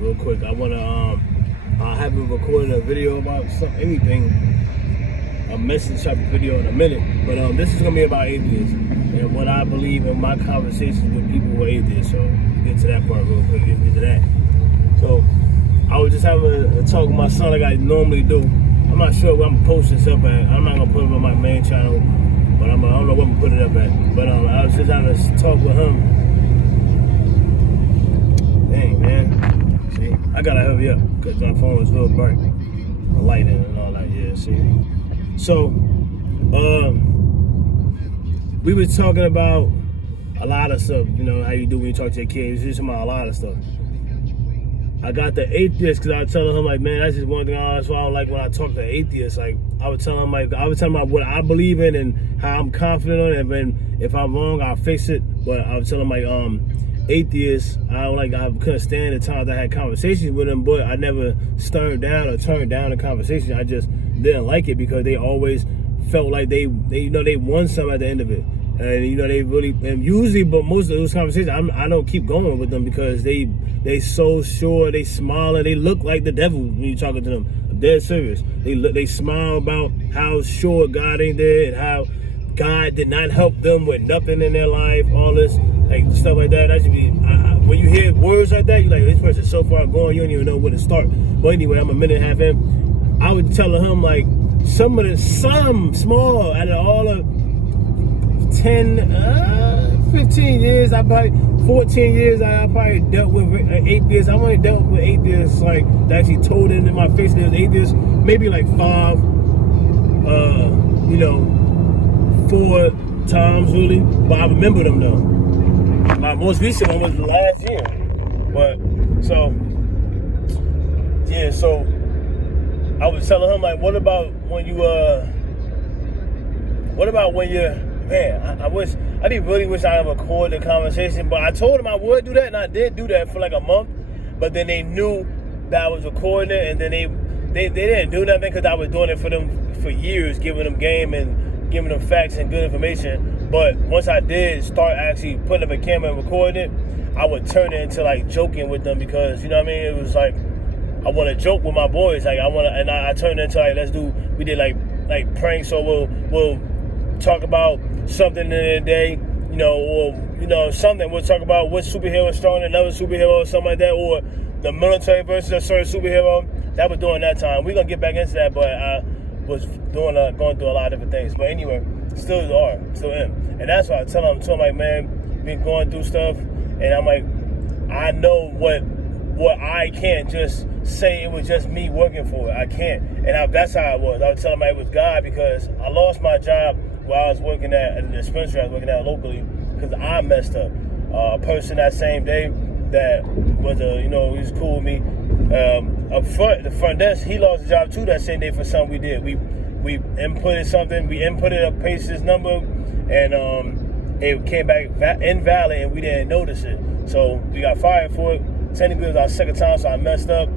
real quick. I want to I haven't recorded a video about anything, a message type of video in a minute, but this is gonna be about atheists and what I believe in my conversations with people who are atheists. So get to that part real quick. Get to that. So I was just having a talk with my son like I normally do. I'm not sure where I'm gonna post this up at. I'm not gonna put it on my main channel, but I don't know where I'm gonna put it up at. But I was just having a talk with him. Dang, man. See, I gotta hurry up because my phone is real bright. The lighting and all that, yeah, see. So, we were talking about a lot of stuff, you know, how you do when you talk to your kids. We're talking about a lot of stuff. I got the atheist because I was telling him, like, man, that's just one thing that's why I don't like when I talk to atheists. Like, I was telling him about what I believe in and how I'm confident on it. And then if I'm wrong, I'll fix it. But I was telling him, like, atheists, I couldn't stand the times I had conversations with them, but I never turned down the conversation. I just didn't like it because they always felt like they won something at the end of it. And they really, and usually, but most of those conversations, I don't keep going with them because they so sure, they smile and they look like the devil when you're talking to them. I'm dead serious. They smile about how sure God ain't there and how God did not help them with nothing in their life, all this like stuff like that. That should be when you hear words like that, you're like, this person's so far gone, you don't even know where to start. But anyway, I'm a minute and a half in. I was telling him like some small out of all of 15 years, 14 years, I probably dealt with atheists. I only dealt with atheists like that actually told them in my face that they was atheists. Maybe like 4 times really, but I remember them though. My most recent one was last year. But so I was telling him like, what about when you're man, I really wish I had recorded the conversation, but I told them I would do that, and I did do that for like a month, but then they knew that I was recording it, and then they didn't do nothing because I was doing it for them for years, giving them game and giving them facts and good information. But once I did start actually putting up a camera and recording it, I would turn it into like joking with them because, you know what I mean, it was like, I want to joke with my boys, like I turned it into like, we did like pranks, so we'll talk about something in the day, or something. We'll talk about what superhero is stronger than another superhero or something like that, or the military versus a certain superhero. That was during that time. We're gonna get back into that, but I was going through a lot of different things. But anyway, still am. And that's why I tell him like, man, been going through stuff, and I'm like, I know what I can't just say it was just me working for it. I can't. And that's how it was. I was telling him it was God because I lost my job while I was working at the dispensary I was working at locally because I messed up. A person that same day that was he was cool with me. The front desk, he lost his job too that same day for something we did. We inputted something. We inputted a patient's number, and it came back invalid, and we didn't notice it. So we got fired for it. Technically, it was our second time, so I messed up.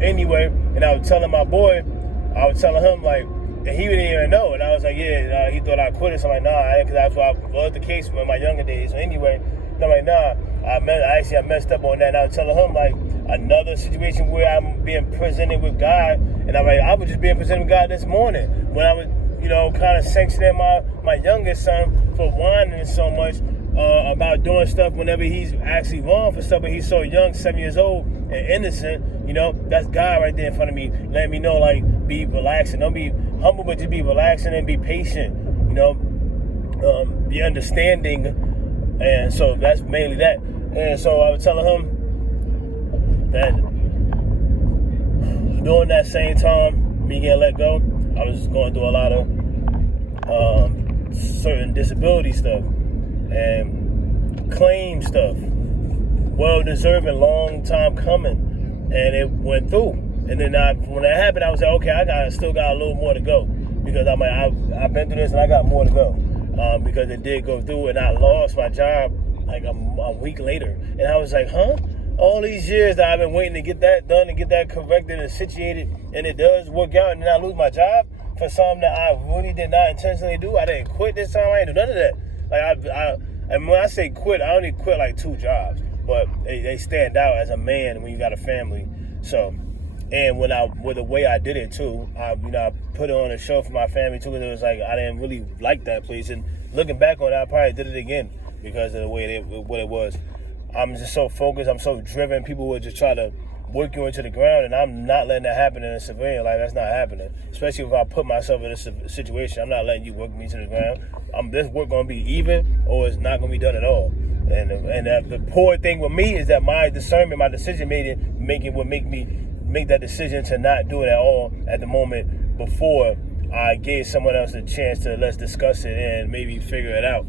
Anyway, and I was telling my boy, him like, and he didn't even know. And I was like, yeah, he thought I quit it. So I'm like, nah, because that's what was the case in my younger days. So anyway, I'm like, nah, I messed up on that. And I was telling him like another situation where I'm being presented with God, and I'm like, I was just being presented with God this morning when I was, kind of sanctioning my youngest son for whining so much about doing stuff whenever he's actually wrong for stuff, but he's so young, 7 years old and innocent. That's God right there in front of me, letting me know like, be relaxing, don't be humble, but just be relaxing and be patient. Be understanding, and so that's mainly that. And so I was telling him that during that same time, me getting let go, I was going through a lot of certain disability stuff and claim stuff, well-deserved, long time coming, and it went through. And then when that happened, I was like, okay, I still got a little more to go because I'm like, I've been through this and I got more to go because it did go through, and I lost my job like a week later, and I was like, huh? All these years that I've been waiting to get that done and get that corrected and situated, and it does work out, and then I lose my job for something that I really did not intentionally do. I didn't quit this time. I didn't do none of that. Like and when I say quit, I only quit like 2 jobs. But but they stand out as a man when you got a family. So, and with the way I did it too, I put it on a show for my family too, because it was like I didn't really like that place. And looking back on it, I probably did it again because of the way what it was. I'm just so focused. I'm so driven. People would just try to work you into the ground, and I'm not letting that happen in a civilian life. That's not happening. Especially if I put myself in a situation, I'm not letting you work me to the ground. This work gonna be even, or it's not gonna be done at all. And the poor thing with me is that my discernment, my decision making would make me make that decision to not do it at all at the moment before I gave someone else a chance to let's discuss it and maybe figure it out.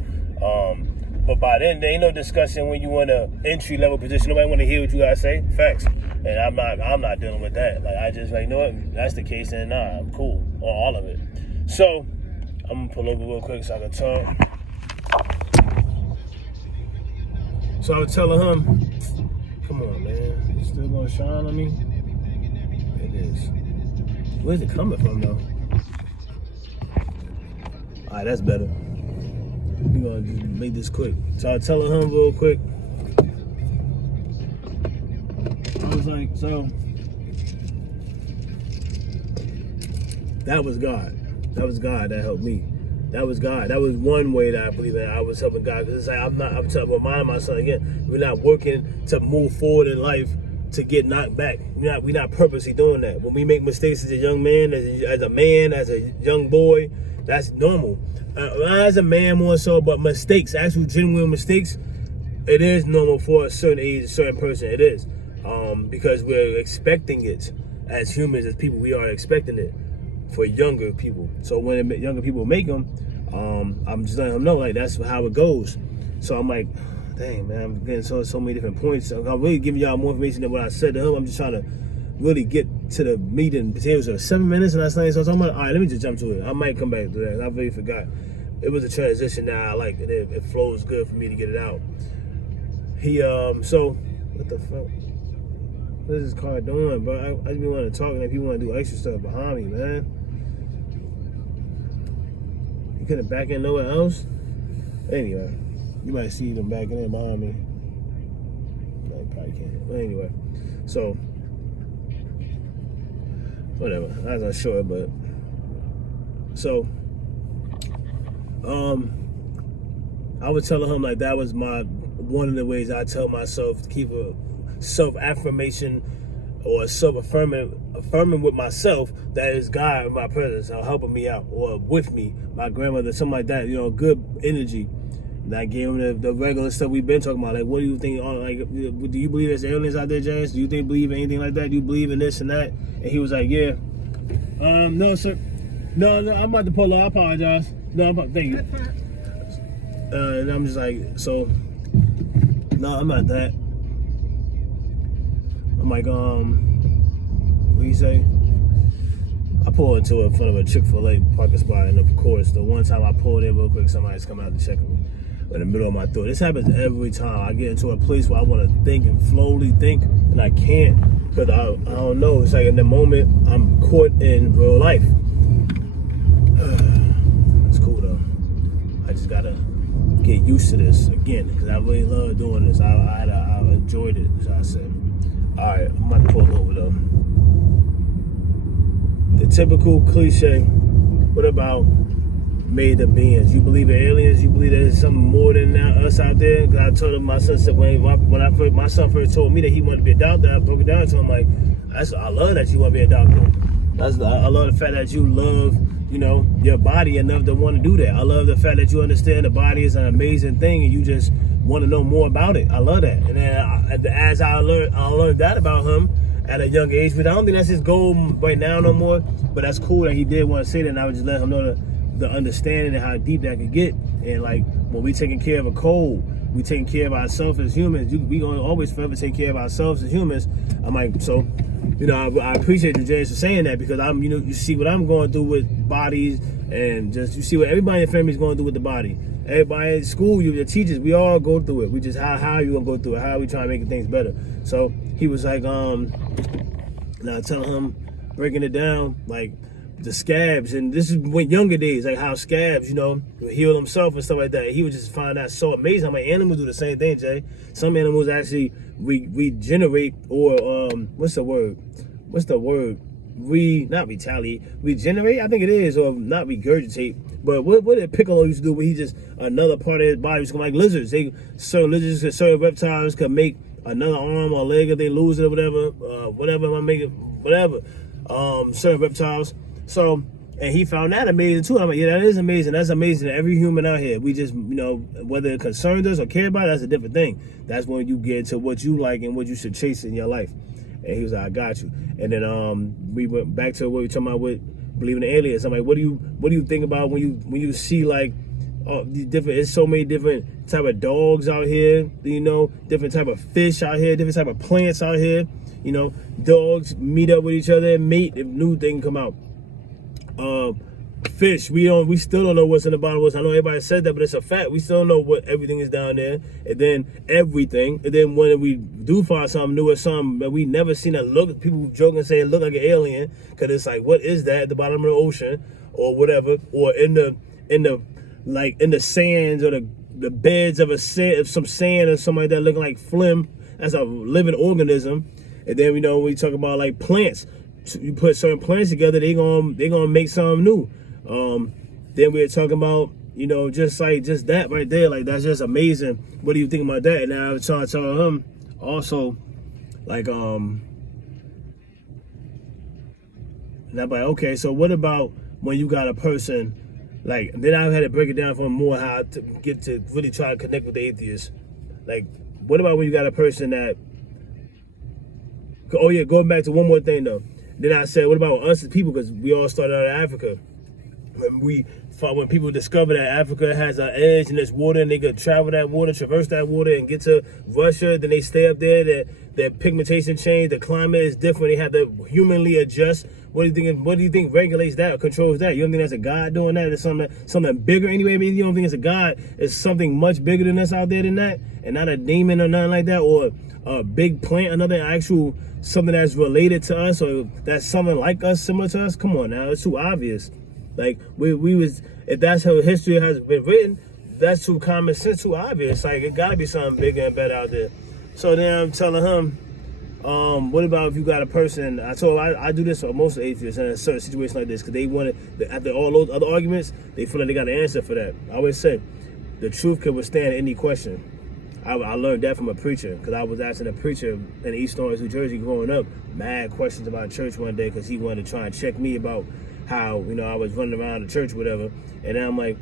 But by then, there ain't no discussion when you in an entry level position. Nobody want to hear what you gotta say. Facts. And I'm not dealing with that. Like I just you know what? That's the case, and nah, I'm cool on all of it. So I'm gonna pull over real quick so I can talk. So I was telling him, come on, man, you still gonna shine on me? It is. Where's it coming from though? All right, that's better. We're gonna just make this quick. So I was telling him real quick. I was like, so that was God. That was God that helped me. That was God. That was one way that I believe that I was helping God. Because it's like I'm reminding myself again, we're not working to move forward in life to get knocked back. We're not purposely doing that. When we make mistakes as a young man, as a young boy, that's normal. As a man more so, but mistakes, actual genuine mistakes, it is normal for a certain age, a certain person. It is. Because we're expecting it as humans, as people, we are expecting it for younger people. So when younger people make them, I'm just letting them know, like, that's how it goes. So I'm like, dang, man, I'm getting so many different points. So I'm really giving y'all more information than what I said to him. I'm just trying to really get to the meat and potatoes of 7 minutes, and that's nice. So I'm like, all right, let me just jump to it. I might come back to that. I really forgot. It was a transition that I like, and it flows good for me to get it out. So what the fuck? What is this car doing, bro? I just be wanting to talk, and if you want to do extra stuff behind me, man. You couldn't back in nowhere else? Anyway, you might see them backing in behind me. No, you probably can't. But anyway, so whatever. I was not sure, but so I was telling him like that was one of the ways I tell myself to keep a self-affirmation or affirming with myself that is God in my presence, or helping me out, or with me, my grandmother, something like that, good energy. And I gave him the regular stuff we've been talking about, like, what do you think, like, do you believe there's aliens out there, James? Do you believe in anything like that? Do you believe in this and that? And he was like, yeah. No, sir. No, I'm about to pull up. I apologize. No, thank you. And I'm just like, so, no, I'm not that. I'm like, what do you say? I pulled into in front of a Chick-fil-A parking spot, and of course, the one time I pulled in real quick, somebody's coming out to check me in the middle of my throat. This happens every time I get into a place where I want to think and slowly think, and I can't, because I don't know. It's like in the moment, I'm caught in real life. It's cool though. I just gotta get used to this again, because I really love doing this. I enjoyed it, as I said. All right, I'm about to pull over though. The typical cliche, what about made of beings? You believe in aliens? You believe there's something more than us out there? Because I told him, my son said, my son first told me that he wanted to be a doctor, I broke it down to him like, I love that you want to be a doctor. I love the fact that you love, your body enough to want to do that. I love the fact that you understand the body is an amazing thing and you just want to know more about it. I love that. And then as I learned that about him at a young age, but I don't think that's his goal right now no more. But that's cool that he did want to say that, and I would just let him know the understanding and how deep that could get. And like when we taking care of a cold, we taking care of ourselves as humans. We gonna always forever take care of ourselves as humans. I'm like, so, I appreciate you, James, for saying that, because you see what I'm going through with bodies, and just you see what everybody in your family is going through with the body. Everybody at school, your teachers, we all go through it. We just how you gonna go through it? How are we trying to make things better? So he was like, now telling him, breaking it down, like the scabs, and this is when younger days, like how scabs, you know, heal themselves and stuff like that. He would just find that so amazing. How many animals do the same thing, Jay? Some animals actually regenerate, or what's the word? Not retaliate, regenerate, I think it is, or not regurgitate. But what did Piccolo used to do? Where he just another part of his body was like lizards. Certain lizards, certain reptiles could make another arm or leg if they lose it or whatever. Certain reptiles. So, and he found that amazing too. I'm like, yeah, that is amazing. That's amazing. Every human out here, we just, you know, whether it concerns us or care about it, that's a different thing. That's when you get to what you like and what you should chase in your life. And he was like, I got you. And then we went back to what we were talking about with believing in aliens. I'm like, what do you think about when you see like the different? There's so many different type of dogs out here, you know, different type of fish out here, different type of plants out here. You know, dogs meet up with each other and mate if new thing come out. Fish, we still don't know what's in the bottom of us. I know everybody said that, but it's a fact. We still don't know what everything is down there. And then everything. And then when we do find something new or something that we never seen that look, people joke and say it look like an alien, because it's like, what is that at the bottom of the ocean or whatever, or in the sands or the beds of some sand or something like that, looking like phlegm. That's a living organism. And then, you know, we talk about like plants. So you put certain plants together, they gonna make something new. Then we were talking about, you know, just that right there, like that's just amazing. What do you think about that? And I was trying to tell him also, like, and I'm like, okay, so what about when you got a person, like, then I had to break it down for him more how to get to really try to connect with the atheists. Like, what about when you got a person that, oh yeah, going back to one more thing though. Then I said, what about us as people? Because we all started out of Africa. When people discover that Africa has an edge and there's water, and they could travel that water, traverse that water, and get to Russia, then they stay up there. Their pigmentation changed, the climate is different. They have to humanly adjust. What do you think regulates that or controls that? You don't think that's a God doing that? It's something bigger anyway? I mean, you don't think it's a God? It's something much bigger than us out there than that, and not a demon or nothing like that, or a big plant, another actual something that's related to us, or that's something like us, similar to us? Come on now, it's too obvious. Like if that's how history has been written, that's too common sense, too obvious. Like it gotta be something bigger and better out there. So then I'm telling him, what about if you got a person? I do this for most atheists in a certain situation like this, because they want to, after all those other arguments, they feel like they got an answer for that. I always say, the truth can withstand any question. I learned that from a preacher, because I was asking a preacher in East Orange, New Jersey, growing up, mad questions about church one day, because he wanted to try and check me about how, you know, I was running around the church or whatever. And then I'm like,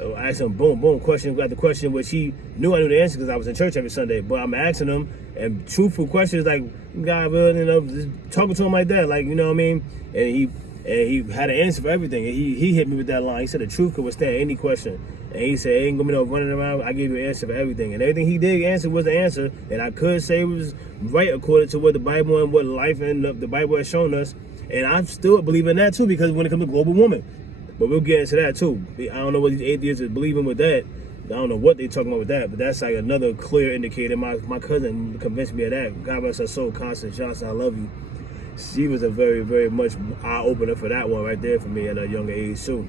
I asked him, boom, question, got the question, which he knew I knew the answer because I was in church every Sunday. But I'm asking him, and truthful questions like, God, you know, just talking to him like that, like, you know what I mean? And he had an answer for everything. And he hit me with that line. He said the truth could withstand any question. And he said, ain't gonna be no running around. I gave you an answer for everything. And everything he did answer was the answer. And I could say it was right according to what the Bible and what life and the Bible has shown us. And I still believe in that too, because when it comes to global warming. But we'll get into that too. I don't know what these atheists are believing with that. I don't know what they're talking about with that, but that's like another clear indicator. My cousin convinced me of that. God bless her soul, Constance Johnson, I love you. She was a very, very much eye-opener for that one right there for me at a younger age too.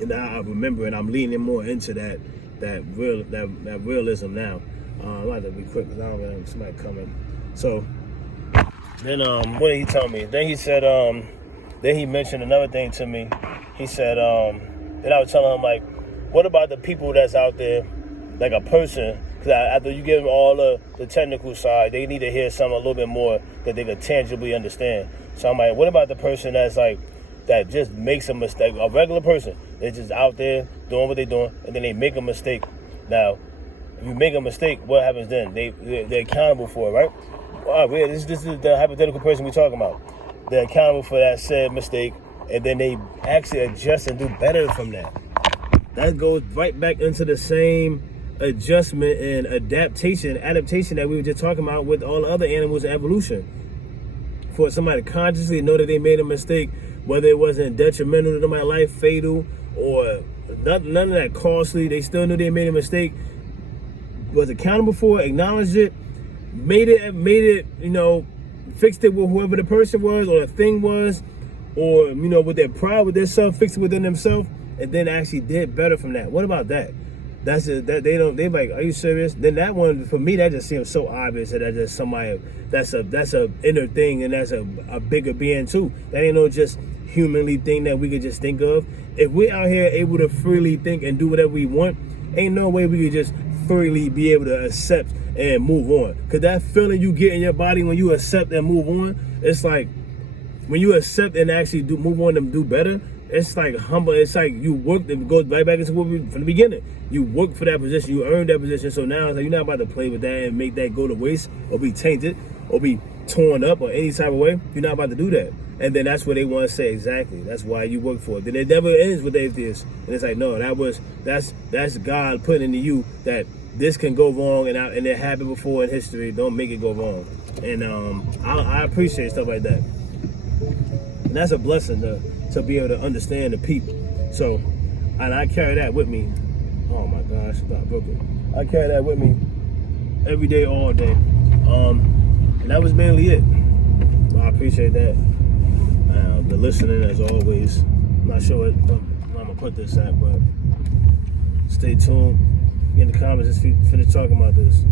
And now I remember, and I'm leaning more into that realism now. I have to be quick because I don't know somebody coming. So then what did he tell me? Then he said then he mentioned another thing to me. He said and I was telling him, like, what about the people that's out there, like a person? Because after you give them all the technical side, they need to hear something a little bit more that they could tangibly understand. So I'm like, what about the person that's like, that just makes a mistake? A regular person, they're just out there doing what they're doing, and then they make a mistake. Now, if you make a mistake, what happens then? They're accountable for it, right? All right, this is the hypothetical person we're talking about. They're accountable for that said mistake, and then they actually adjust and do better from that. That goes right back into the same adjustment and adaptation that we were just talking about with all the other animals in evolution. For somebody to consciously know that they made a mistake, whether it wasn't detrimental to my life, fatal, or none of that costly, they still knew they made a mistake, was accountable for it, acknowledged it, made it, you know, fixed it with whoever the person was or the thing was, or with their pride, with their self, fixed it within themselves, and then actually did better from that. What about that? That's it. That they're like, are you serious? Then that one, for me, that just seems so obvious that that's just somebody that's a inner thing, and that's a bigger being too. That ain't no just humanly thing that we could just think of. If we're out here able to freely think and do whatever we want, ain't no way we could just freely be able to accept and move on. Cause that feeling you get in your body when you accept and move on, it's like when you accept and actually move on and do better, it's like humble. It's like you worked, it goes right back into what from the beginning. You worked for that position, you earned that position. So now it's like you're not about to play with that and make that go to waste or be tainted or be torn up or any type of way. You're not about to do that. And then that's what they want to say exactly. That's why you work for it. Then it never ends with atheists. And it's like, no, that's God putting into you that this can go wrong and it happened before in history. Don't make it go wrong. And I appreciate stuff like that. And that's a blessing to be able to understand the people. So, and I carry that with me. Oh my gosh, stop broken. I carry that with me every day, all day. And that was mainly it. I appreciate that. The listening, as always. I'm not sure where I'm gonna put this at, but stay tuned. Get in the comments. Let's finish talking about this.